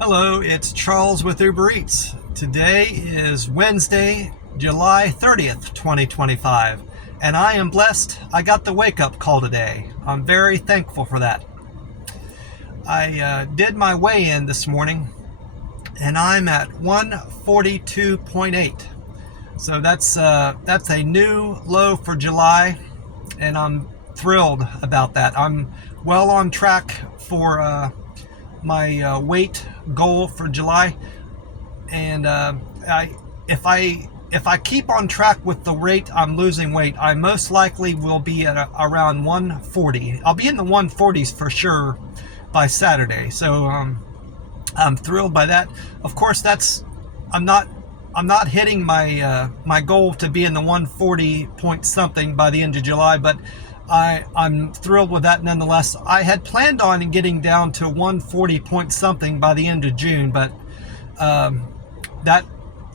Hello, it's Charles with Uber Eats. Today is Wednesday, July 30th, 2025, and I am blessed I got the wake-up call today. I'm very thankful for that. I did my weigh-in this morning, and I'm at 142.8. So that's a new low for July, and I'm thrilled about that. I'm well on track for my weight goal for July, and if I keep on track with the rate I'm losing weight, I most likely will be at around 140. I'll be in the 140s for sure by Saturday. So I'm thrilled by that. Of course, I'm not hitting my goal to be in the 140 point something by the end of July, but I'm thrilled with that nonetheless. I had planned on getting down to 140 point something by the end of June, but that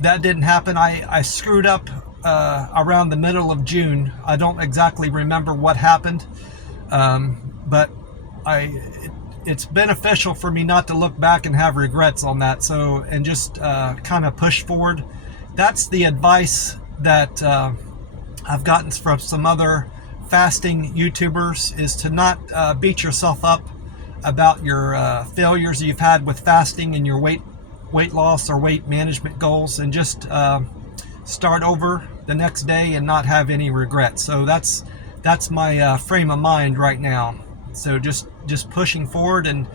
didn't happen. I screwed up around the middle of June. I don't exactly remember what happened, but it's beneficial for me not to look back and have regrets on that. So, and just kind of push forward. That's the advice that I've gotten from some other fasting YouTubers, is to not beat yourself up about your failures you've had with fasting and your weight loss or weight management goals, and just start over the next day and not have any regrets. So that's my frame of mind right now. So just pushing forward and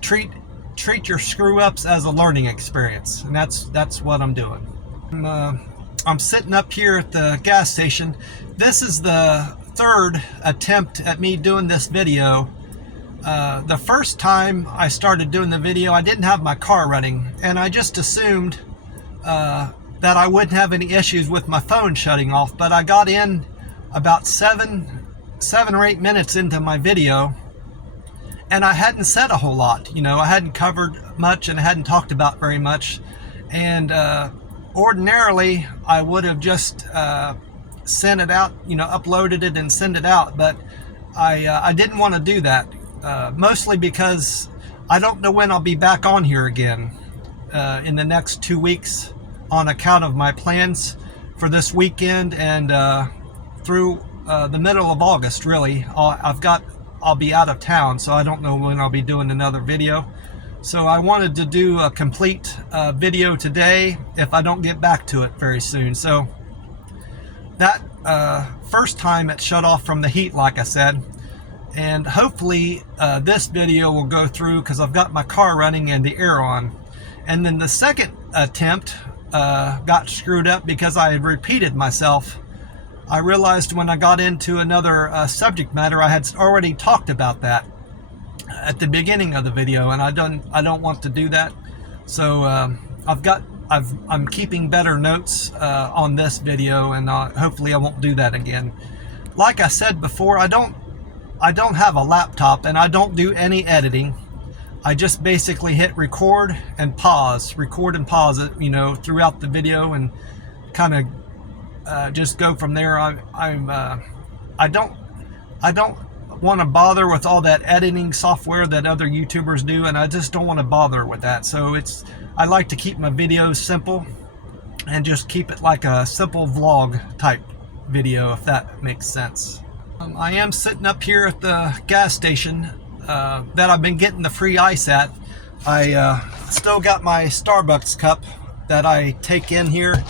treat your screw ups as a learning experience, and that's what I'm doing. I'm sitting up here at the gas station. This is the third attempt at me doing this video. The first time I started doing the video, I didn't have my car running, and I just assumed that I wouldn't have any issues with my phone shutting off. But I got in about seven or 8 minutes into my video, and I hadn't said a whole lot. I hadn't covered much and I hadn't talked about very much. And ordinarily, I would have just sent it out, uploaded it and send it out. But I didn't want to do that, mostly because I don't know when I'll be back on here again in the next 2 weeks, on account of my plans for this weekend and through the middle of August, really. I'll be out of town, so I don't know when I'll be doing another video. So I wanted to do a complete video today if I don't get back to it very soon. So that first time it shut off from the heat, like I said, and hopefully this video will go through because I've got my car running and the air on. And then the second attempt got screwed up because I had repeated myself. I realized when I got into another subject matter, I had already talked about that at the beginning of the video, and I don't want to do that. So I'm keeping better notes on this video, and hopefully I won't do that again. Like I said before, I don't have a laptop, and I don't do any editing. I just basically hit record and pause it, throughout the video, and kind of just go from there. I don't want to bother with all that editing software that other YouTubers do, and I just don't want to bother with that. So I like to keep my videos simple and just keep it like a simple vlog type video, if that makes sense. I am sitting up here at the gas station that I've been getting the free ice at. I still got my Starbucks cup that I take in here,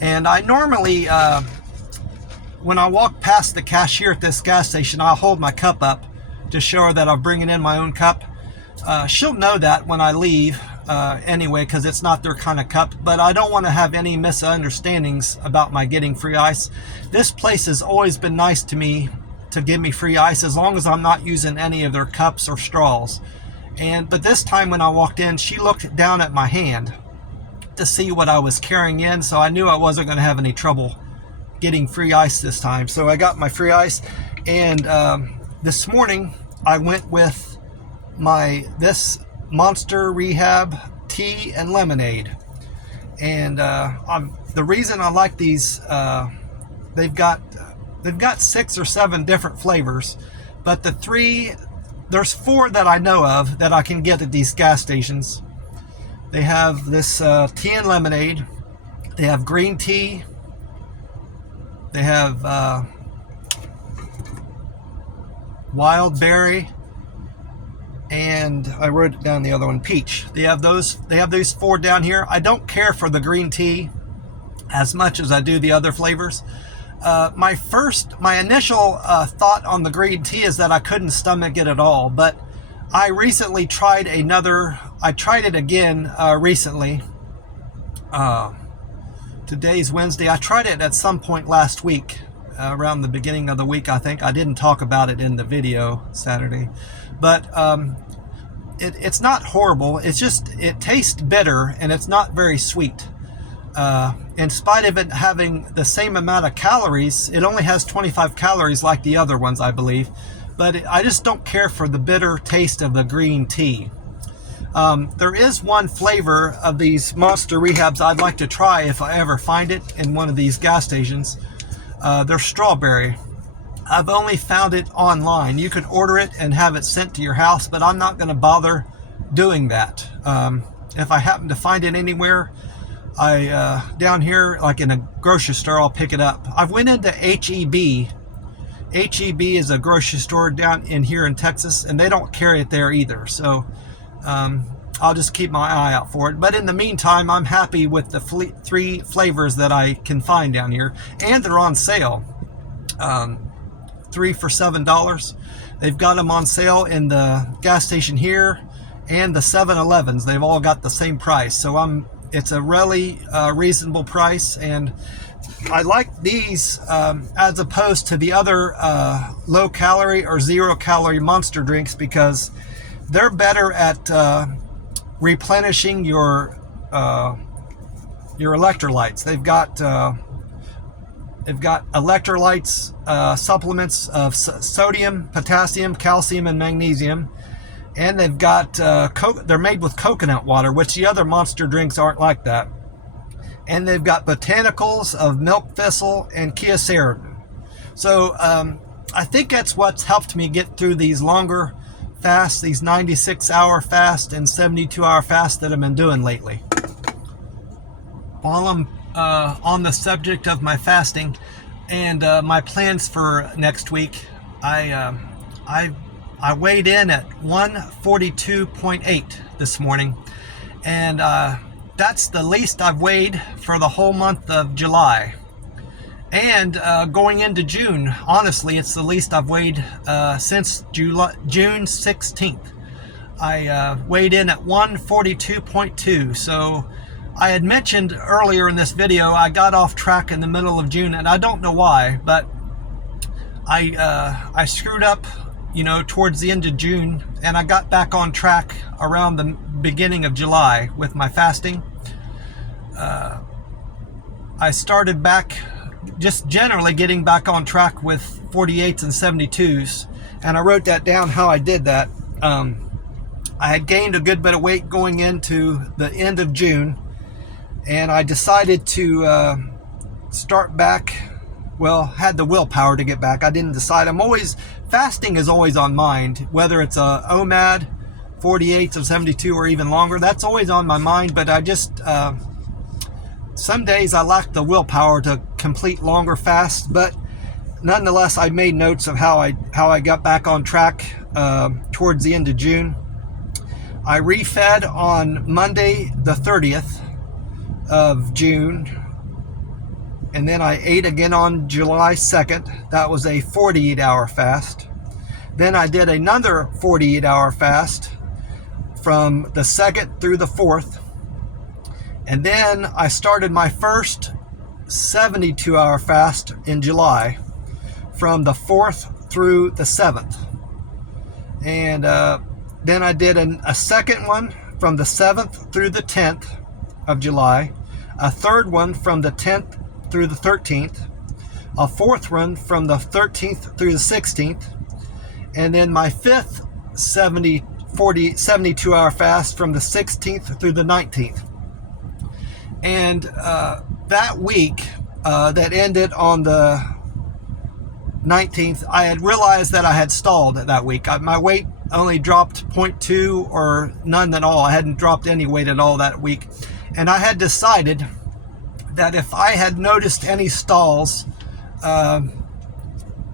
and I normally when I walk past the cashier at this gas station, I'll hold my cup up to show her that I'm bringing in my own cup. She'll know that when I leave anyway, because it's not their kind of cup. But I don't want to have any misunderstandings about my getting free ice. This place has always been nice to me to give me free ice, as long as I'm not using any of their cups or straws. But this time when I walked in, she looked down at my hand to see what I was carrying in, so I knew I wasn't going to have any trouble getting free ice this time. So I got my free ice, and this morning I went with this Monster Rehab tea and lemonade. And the reason I like these, they've got 6 or 7 different flavors, but there's 4 that I know of that I can get at these gas stations. They have this tea and lemonade. They have green tea. They have wild berry, and I wrote down the other one, peach. They have those 4 down here. I don't care for the green tea as much as I do the other flavors. My initial thought on the green tea is that I couldn't stomach it at all, but I recently tried it again recently. Today's Wednesday. I tried it at some point last week, around the beginning of the week, I think. I didn't talk about it in the video Saturday, but it's not horrible. It's just, it tastes bitter and it's not very sweet. In spite of it having the same amount of calories, it only has 25 calories like the other ones, I believe. But I just don't care for the bitter taste of the green tea. There is one flavor of these Monster Rehabs I'd like to try if I ever find it in one of these gas stations. They're strawberry. I've only found it online. You can order it and have it sent to your house, but I'm not going to bother doing that. If I happen to find it anywhere, down here, like in a grocery store, I'll pick it up. I've went into H-E-B. H-E-B is a grocery store down in here in Texas, and they don't carry it there either. So I'll just keep my eye out for it. But in the meantime, I'm happy with the 3 flavors that I can find down here, and they're on sale. 3 for $7. They've got them on sale in the gas station here and the 7-Elevens. They've all got the same price. So it's a really reasonable price, and I like these as opposed to the other low calorie or 0 calorie Monster drinks, because they're better at replenishing your electrolytes. They've got electrolytes, supplements of sodium, potassium, calcium, and magnesium. And they've got, they're made with coconut water, which the other Monster drinks aren't like that. And they've got botanicals of milk thistle and kyocera. So I think that's what's helped me get through these longer fasts, these 96-hour fast and 72-hour fast that I've been doing lately. While I'm on the subject of my fasting and my plans for next week, I weighed in at 142.8 this morning, and that's the least I've weighed for the whole month of July. And going into June, honestly, it's the least I've weighed since June 16th. I weighed in at 142.2. So I had mentioned earlier in this video I got off track in the middle of June, and I don't know why, but I screwed up, towards the end of June, and I got back on track around the beginning of July with my fasting. I started back just generally getting back on track with 48s and 72s, and I wrote that down how I did that. I had gained a good bit of weight going into the end of June, and I decided to start back. Well, had the willpower to get back. I didn't decide. Fasting is always on mind, whether it's a OMAD, 48s or 72 or even longer. That's always on my mind, but I just, some days I lack the willpower to complete longer fasts, but nonetheless, I made notes of how I got back on track towards the end of June. I refed on Monday the 30th of June, and then I ate again on July 2nd. That was a 48-hour fast. Then I did another 48-hour fast from the 2nd through the 4th. And then I started my first 72-hour fast in July from the 4th through the 7th. And then I did a second one from the 7th through the 10th of July, a third one from the 10th through the 13th, a fourth one from the 13th through the 16th, and then my fifth 72-hour fast from the 16th through the 19th. And that week that ended on the 19th, I had realized that I had stalled that week. My weight only dropped 0.2 or none at all. I hadn't dropped any weight at all that week. And I had decided that if I had noticed any stalls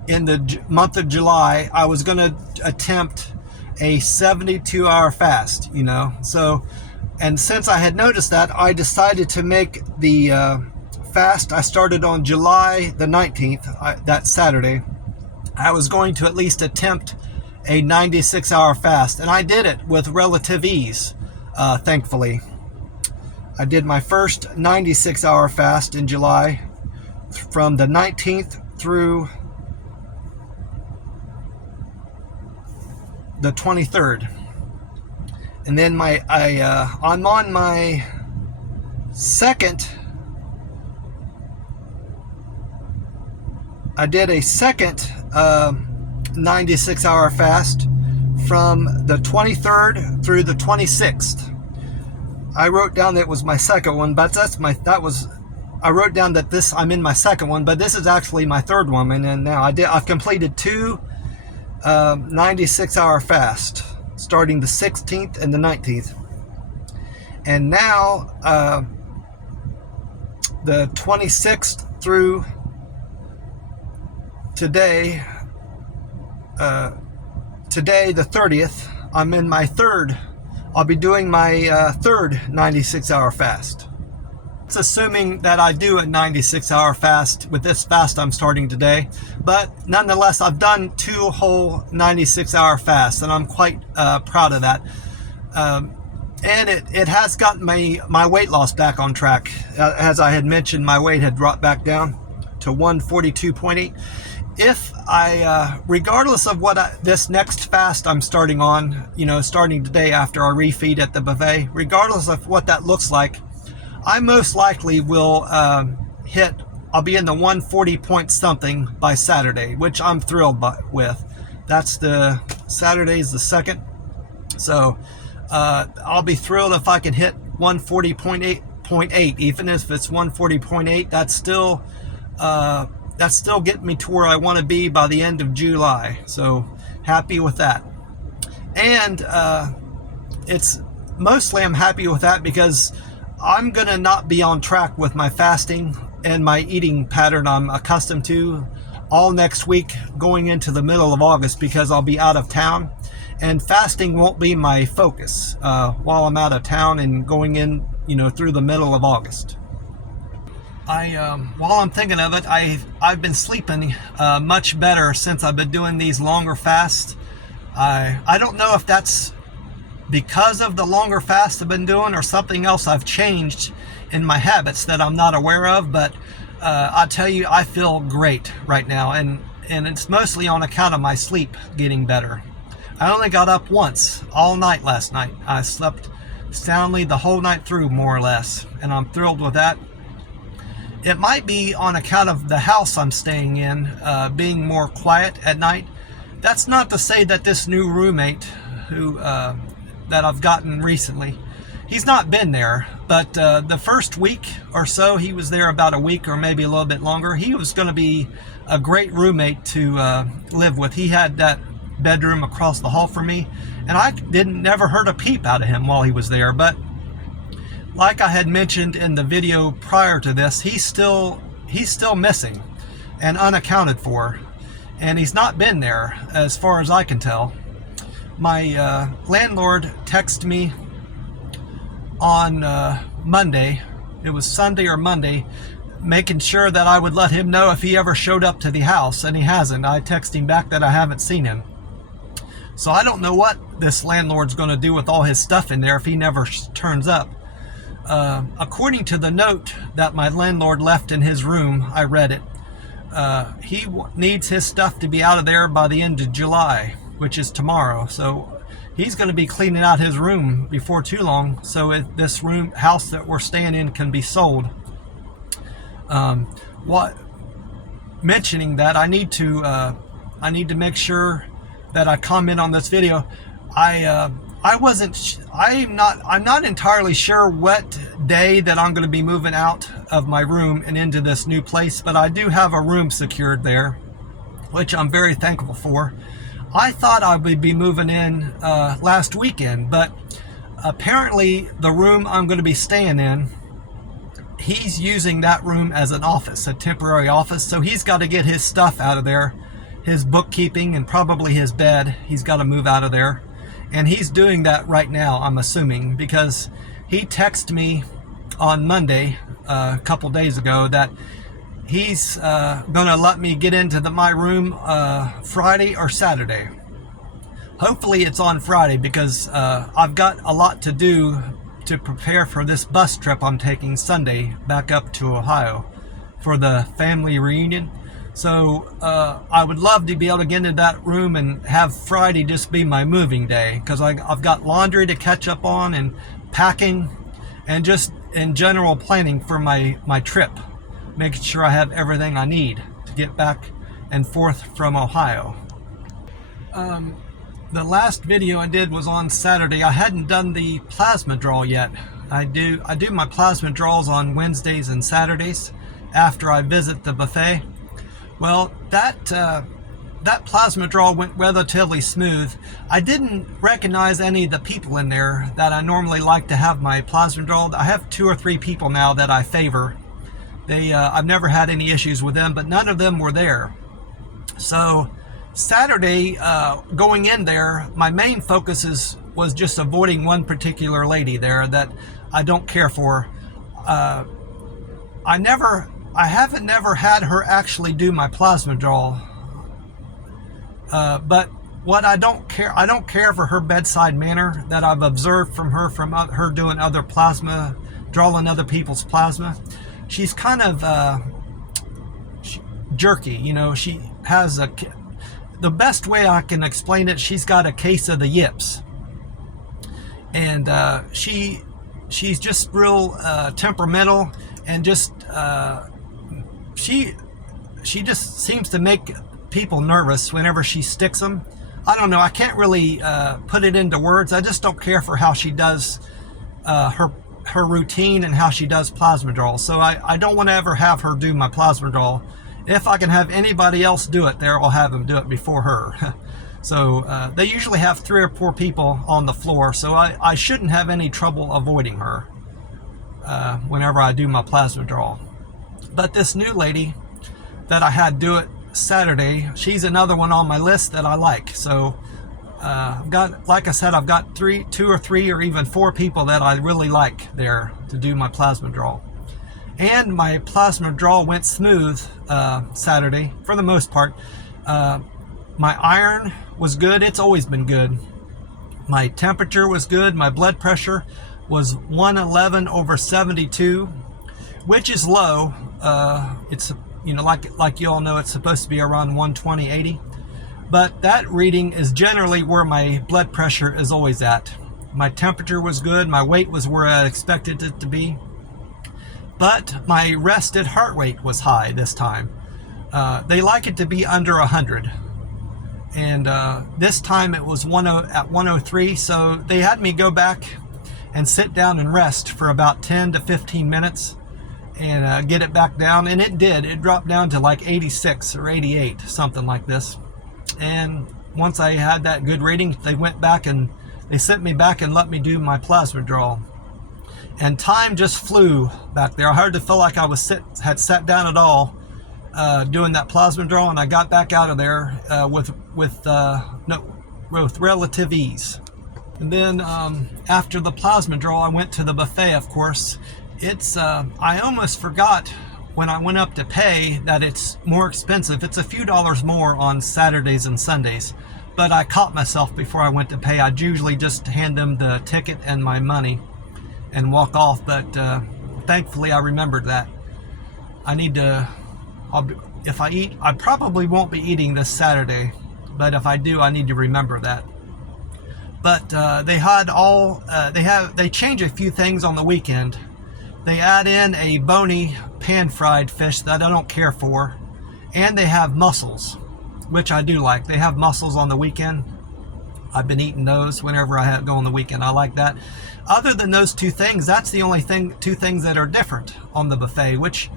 in the month of July, I was going to attempt a 72-hour fast, you know. So, and since I had noticed that, I decided to make the fast. I started on July the 19th, that Saturday. I was going to at least attempt a 96-hour fast, and I did it with relative ease, thankfully. I did my first 96-hour fast in July from the 19th through the 23rd. And then I'm on my second. I did a second 96-hour fast from the 23rd through the 26th. I wrote down that it was my second one, but I wrote down that I'm in my second one, but this is actually my third one. And then now I've completed two 96-hour fast, starting the 16th and the 19th. And now the 26th through today, the 30th, I'm in my third. I'll be doing my third 96-hour fast. It's assuming that I do a 96-hour fast with this fast I'm starting today. But nonetheless, I've done 2 whole 96-hour fasts, and I'm quite proud of that. And it has gotten my weight loss back on track. As I had mentioned, my weight had dropped back down to 142.8. If regardless of what this next fast I'm starting on, you know, starting today after I refeed at the buffet, regardless of what that looks like, I most likely will I'll be in the 140 point something by Saturday, which I'm thrilled with. That's Saturday's the 2nd. So I'll be thrilled if I can hit 140.8, even if it's 140.8, that's still getting me to where I want to be by the end of July. So happy with that. And it's mostly I'm happy with that because I'm going to not be on track with my fasting and my eating pattern I'm accustomed to all next week going into the middle of August, because I'll be out of town and fasting won't be my focus while I'm out of town and going in, you know, through the middle of August. While I'm thinking of it, I've been sleeping much better since I've been doing these longer fasts. I don't know if that's because of the longer fasts I've been doing or something else I've changed in my habits that I'm not aware of, but I'll tell you, I feel great right now, and it's mostly on account of my sleep getting better. I only got up once all night last night. I slept soundly the whole night through, more or less, and I'm thrilled with that. It might be on account of the house I'm staying in being more quiet at night. That's not to say that this new roommate who that I've gotten recently, he's not been there, but the first week or so, he was there about a week or maybe a little bit longer. He was going to be a great roommate to live with. He had that bedroom across the hall from me, and I never heard a peep out of him while he was there. But like I had mentioned in the video prior to this, he's still missing and unaccounted for, and he's not been there as far as I can tell. My landlord texted me on Monday, it was Sunday or Monday, making sure that I would let him know if he ever showed up to the house, and he hasn't. I texted him back that I haven't seen him. So I don't know what this landlord's going to do with all his stuff in there if he never turns up. According to the note that my landlord left in his room, I read it, he needs his stuff to be out of there by the end of July, which is tomorrow. So he's going to be cleaning out his room before too long, so this house that we're staying in can be sold. Mentioning that, I need to make sure that I comment on this video. I'm not entirely sure what day that I'm going to be moving out of my room and into this new place, but I do have a room secured there, which I'm very thankful for. I thought I would be moving in last weekend, but apparently the room I'm going to be staying in, he's using that room as an office, a temporary office. So he's got to get his stuff out of there, his bookkeeping and probably his bed. He's got to move out of there. And he's doing that right now, I'm assuming, because he texted me on Monday, a couple days ago, that he's going to let me get into my room Friday or Saturday. Hopefully it's on Friday, because I've got a lot to do to prepare for this bus trip I'm taking Sunday back up to Ohio for the family reunion. So I would love to be able to get into that room and have Friday just be my moving day, because I've got laundry to catch up on and packing and just in general planning for my trip, making sure I have everything I need to get back and forth from Ohio. The last video I did was on Saturday. I hadn't done the plasma draw yet. I do my plasma draws on Wednesdays and Saturdays after I visit the buffet. Well, that plasma draw went relatively smooth. I didn't recognize any of the people in there that I normally like to have my plasma draw. I have 2 or 3 people now that I favor. I've never had any issues with them, but none of them were there. So Saturday, going in there, my main focus was just avoiding one particular lady there that I don't care for. I haven't never had her actually do my plasma draw. But what I don't care for her bedside manner that I've observed from her doing other plasma, drawing other people's plasma. She's kind of jerky, you know. She has the best way I can explain it, she's got a case of the yips. And she's just real temperamental, and just she just seems to make people nervous whenever she sticks them. I don't know, I can't really put it into words. I just don't care for how she does her routine and how she does plasma draw. So I don't want to ever have her do my plasma draw. If I can have anybody else do it there, I'll have them do it before her. So they usually have 3 or 4 people on the floor, so I shouldn't have any trouble avoiding her whenever I do my plasma draw. But this new lady that I had do it Saturday, she's another one on my list that I like. So I've got, like I said, I've got 2 or 3 or even 4 people that I really like there to do my plasma draw. And my plasma draw went smooth Saturday for the most part. My iron was good. It's always been good. My temperature was good. My blood pressure was 111/72, which is low. It's, you know, like you all know, it's supposed to be around 120/80. But that reading is generally where my blood pressure is always at. My temperature was good. My weight was where I expected it to be. But my rested heart rate was high this time. They like it to be under 100. And this time it was at 103. So they had me go back and sit down and rest for about 10 to 15 minutes and get it back down. And it did. It dropped down to like 86 or 88, something like this. And once I had that good reading, they went back and they sent me back and let me do my plasma draw. And time just flew back there. I hardly felt like I had sat down at all doing that plasma draw, and I got back out of there with relative ease. And then after the plasma draw, I went to the buffet. Of course, I almost forgot when I went up to pay that it's more expensive. It's a few dollars more on Saturdays and Sundays, but I caught myself before I went to pay. I'd usually just hand them the ticket and my money and walk off, but thankfully I remembered that. If I eat, I probably won't be eating this Saturday, but if I do, I need to remember that. But they change a few things on the weekend. They add in a bony pan-fried fish that I don't care for, and they have mussels, which I do like. They have mussels on the weekend. I've been eating those whenever I go on the weekend. I like that. Other than those 2 things, that's the only 2 things that are different on the buffet, which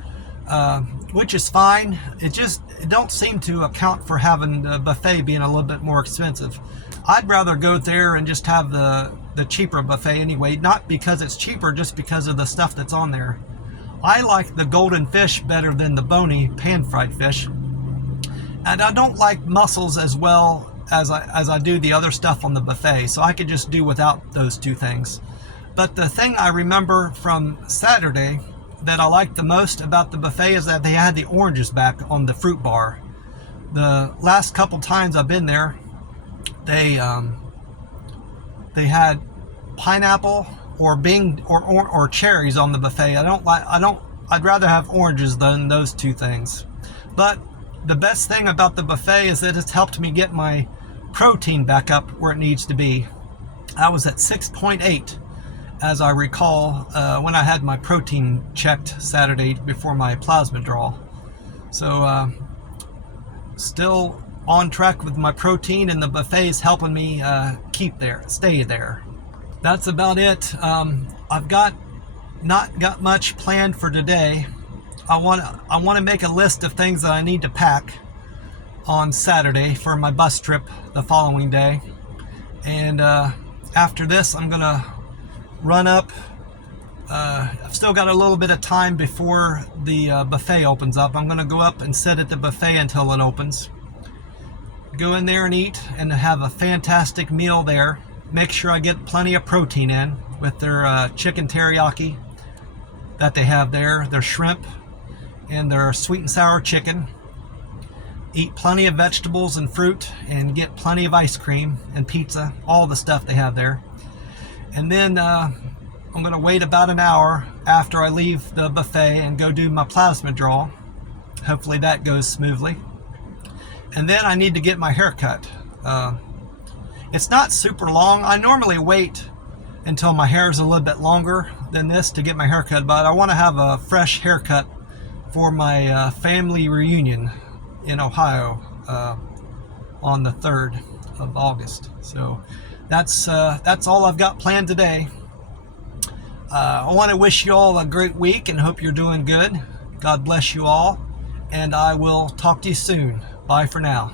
which is fine. It don't seem to account for having the buffet being a little bit more expensive. I'd rather go there and just have the cheaper buffet anyway, not because it's cheaper, just because of the stuff that's on there. I like the golden fish better than the bony pan-fried fish, and I don't like mussels as well as I do the other stuff on the buffet, so I could just do without those two things. But the thing I remember from Saturday that I liked the most about the buffet is that they had the oranges back on the fruit bar. The last couple times I've been there, they had pineapple or cherries on the buffet. I'd rather have oranges than those two things. But the best thing about the buffet is that it's helped me get my protein back up where it needs to be. I was at 6.8, as I recall, when I had my protein checked Saturday before my plasma draw. So still on track with my protein, and the buffet's helping me stay there. That's about it. I've not got much planned for today. I want to make a list of things that I need to pack on Saturday for my bus trip the following day. And after this, I'm gonna run up. I've still got a little bit of time before the buffet opens up. I'm gonna go up and sit at the buffet until it opens. Go in there and eat and have a fantastic meal there. Make sure I get plenty of protein in with their chicken teriyaki that they have there, their shrimp, and their sweet and sour chicken. Eat plenty of vegetables and fruit, and get plenty of ice cream and pizza, all the stuff they have there. And then I'm going to wait about an hour after I leave the buffet and go do my plasma draw. Hopefully that goes smoothly. And then I need to get my hair cut. It's not super long. I normally wait until my hair is a little bit longer than this to get my hair cut, but I want to have a fresh haircut for my family reunion in Ohio on the 3rd of August. So that's all I've got planned today. I want to wish you all a great week and hope you're doing good. God bless you all, and I will talk to you soon. Bye for now.